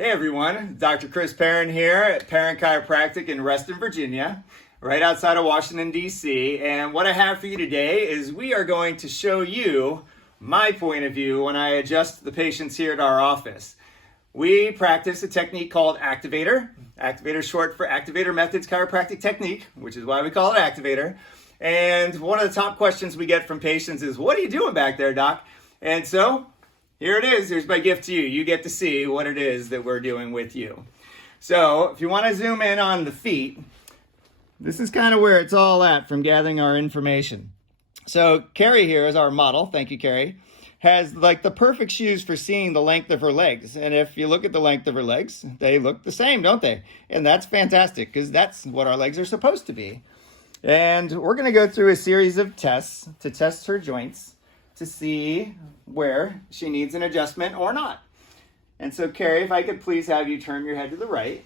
Hey everyone, Dr. Chris Perron here at Perron Chiropractic in Reston, Virginia, right outside of Washington, D.C. And what I have for you today is we are going to show you my point of view when I adjust the patients here at our office. We practice a technique called Activator. Activator is short for Activator Methods Chiropractic Technique, which is why we call it Activator. And one of the top questions we get from patients is, what are you doing back there, doc? And so here it is. Here's my gift to you. You get to see what it is that we're doing with you. So if you want to zoom in on the feet, this is kind of where it's all at from gathering our information. So Carrie here is our model. Thank you, Carrie. Has like the perfect shoes for seeing the length of her legs. And if you look at the length of her legs, they look the same, don't they? And that's fantastic because that's what our legs are supposed to be. And we're going to go through a series of tests to test her joints to see where she needs an adjustment or not. And so Carrie, if I could please have you turn your head to the right.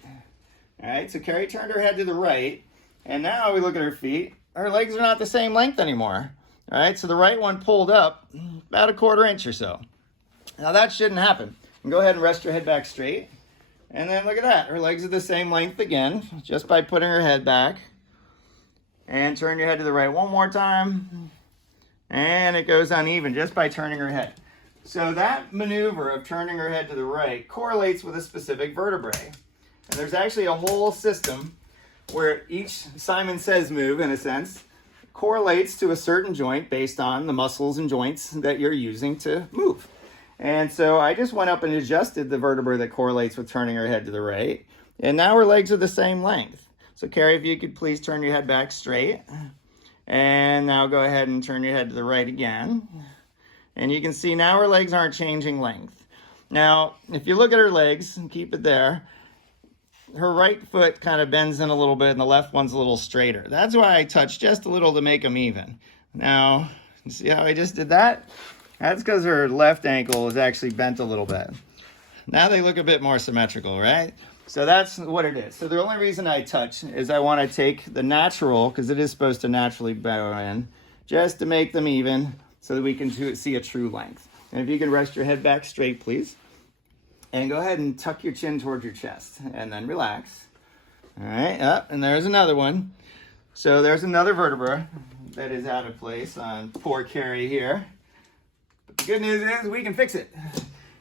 All right, so Carrie turned her head to the right, and now we look at her feet. Her legs are not the same length anymore. All right, so the right one pulled up about 1/4 inch or so. Now that shouldn't happen. And go ahead and rest your head back straight. And then look at that. Her legs are the same length again, just by putting her head back. And turn your head to the right one more time. And it goes uneven just by turning her head. So that maneuver of turning her head to the right correlates with a specific vertebrae. And there's actually a whole system where each Simon Says move, in a sense, correlates to a certain joint based on the muscles and joints that you're using to move. And so I just went up and adjusted the vertebra that correlates with turning her head to the right. And now her legs are the same length. So Carrie, if you could please turn your head back straight. And now go ahead and turn your head to the right again. And you can see now her legs aren't changing length. Now, if you look at her legs and keep it there, her right foot kind of bends in a little bit and the left one's a little straighter. That's why I touched just a little to make them even. Now, you see how I just did that? That's because her left ankle is actually bent a little bit. Now they look a bit more symmetrical, right? So that's what it is. So the only reason I touch is I want to take the natural, because it is supposed to naturally bow in, just to make them even so that we can see a true length. And if you can rest your head back straight, please. And go ahead and tuck your chin towards your chest and then relax. All right, up, and there's another one. So there's another vertebra that is out of place on poor Carrie here. But the good news is we can fix it.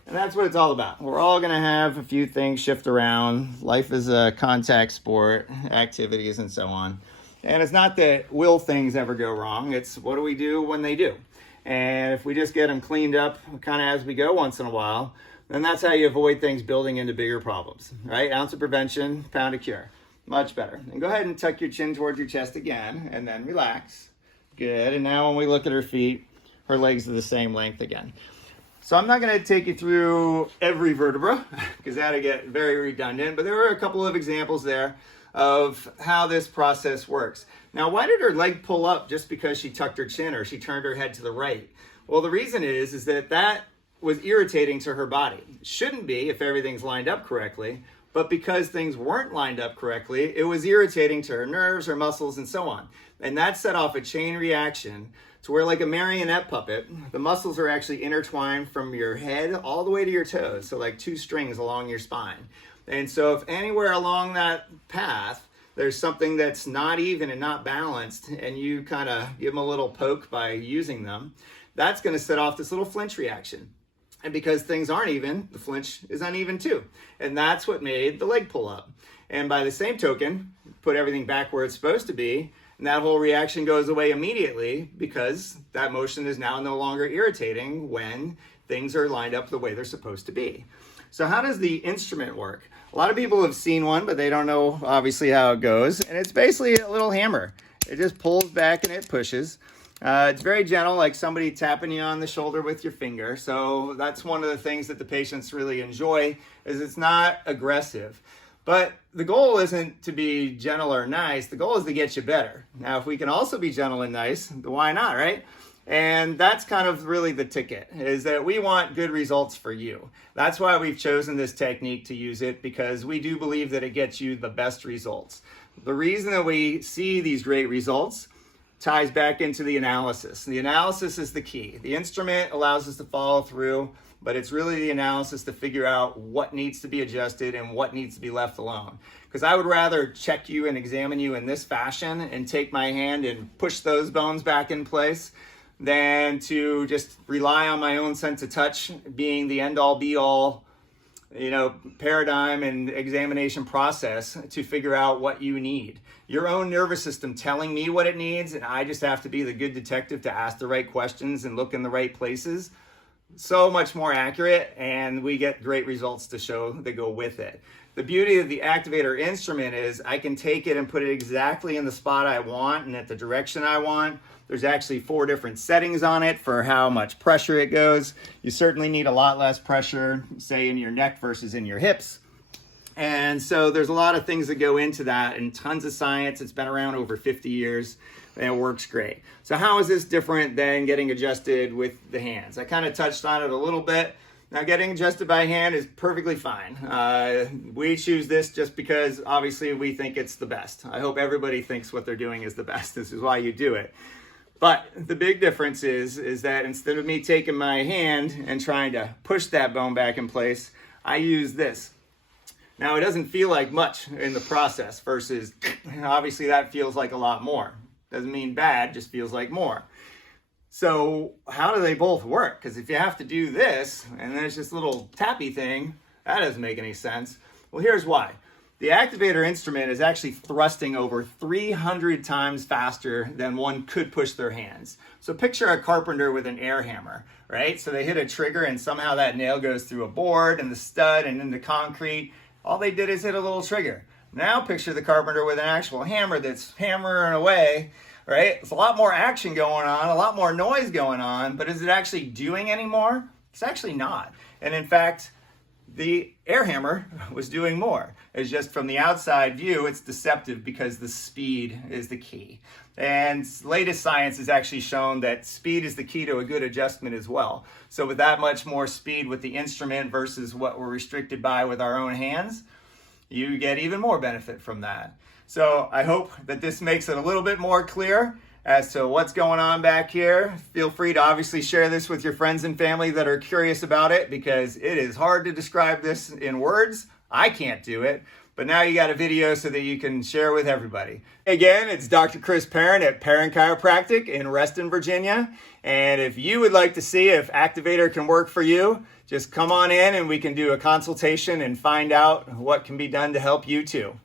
And that's what it's all about. We're all going to have a few things shift around. Life is a contact sport, activities, and so on. And it's not that will things ever go wrong. It's what do we do when they do? And if we just get them cleaned up kind of as we go once in a while, then that's how you avoid things building into bigger problems, right? Ounce of prevention, pound of cure. Much better. And go ahead and tuck your chin towards your chest again, and then relax. Good. And now when we look at her feet, her legs are the same length again. So I'm not going to take you through every vertebra because that'll get very redundant, but there are a couple of examples there of how this process works. Now, why did her leg pull up just because she tucked her chin or she turned her head to the right? Well, the reason is that was irritating to her body. It shouldn't be if everything's lined up correctly, but because things weren't lined up correctly, it was irritating to her nerves, her muscles, and so on. And that set off a chain reaction to where, like a marionette puppet, the muscles are actually intertwined from your head all the way to your toes. So like 2 strings along your spine. And so if anywhere along that path, there's something that's not even and not balanced, and you kind of give them a little poke by using them, that's going to set off this little flinch reaction. And because things aren't even, the flinch is uneven too. And that's what made the leg pull up. And by the same token, put everything back where it's supposed to be, and that whole reaction goes away immediately because that motion is now no longer irritating when things are lined up the way they're supposed to be. So how does the instrument work? A lot of people have seen one, but they don't know obviously how it goes. And it's basically a little hammer. It just pulls back and it pushes. It's very gentle, like somebody tapping you on the shoulder with your finger. So that's one of the things that the patients really enjoy, is it's not aggressive. But the goal isn't to be gentle or nice. The goal is to get you better. Now, if we can also be gentle and nice, then why not, right? And that's kind of really the ticket, is that we want good results for you. That's why we've chosen this technique to use it, because we do believe that it gets you the best results. The reason that we see these great results ties back into the analysis. The analysis is the key. The instrument allows us to follow through, but it's really the analysis to figure out what needs to be adjusted and what needs to be left alone. Because I would rather check you and examine you in this fashion and take my hand and push those bones back in place than to just rely on my own sense of touch being the end-all be-all, paradigm and examination process to figure out what you need. Your own nervous system telling me what it needs, and I just have to be the good detective to ask the right questions and look in the right places. So much more accurate, and we get great results to show that go with it. The beauty of the Activator instrument is I can take it and put it exactly in the spot I want and at the direction I want. There's actually 4 different settings on it for how much pressure it goes. You certainly need a lot less pressure, say in your neck versus in your hips. And so there's a lot of things that go into that and tons of science. It's been around over 50 years and it works great. So how is this different than getting adjusted with the hands? I kind of touched on it a little bit. Now, getting adjusted by hand is perfectly fine. We choose this just because obviously we think it's the best. I hope everybody thinks what they're doing is the best. This is why you do it. But the big difference is that instead of me taking my hand and trying to push that bone back in place, I use this. Now, it doesn't feel like much in the process versus obviously that feels like a lot more. Doesn't mean bad, just feels like more. So how do they both work? Because if you have to do this and then it's just a little tappy thing, that doesn't make any sense. Well, here's why. The Activator instrument is actually thrusting over 300 times faster than one could push their hands. So picture a carpenter with an air hammer, right? So they hit a trigger and somehow that nail goes through a board and the stud and into concrete. All they did is hit a little trigger. Now picture the carpenter with an actual hammer that's hammering away, right? It's a lot more action going on, a lot more noise going on, but is it actually doing any more? It's actually not. And in fact, the air hammer was doing more. It's just from the outside view, it's deceptive because the speed is the key. And latest science has actually shown that speed is the key to a good adjustment as well. So with that much more speed with the instrument versus what we're restricted by with our own hands, you get even more benefit from that. So I hope that this makes it a little bit more clear as to what's going on back here. Feel free to obviously share this with your friends and family that are curious about it because it is hard to describe this in words. I can't do it, but now you got a video so that you can share with everybody. Again, it's Dr. Chris Perron at Perron Chiropractic in Reston, Virginia. And if you would like to see if Activator can work for you, just come on in and we can do a consultation and find out what can be done to help you too.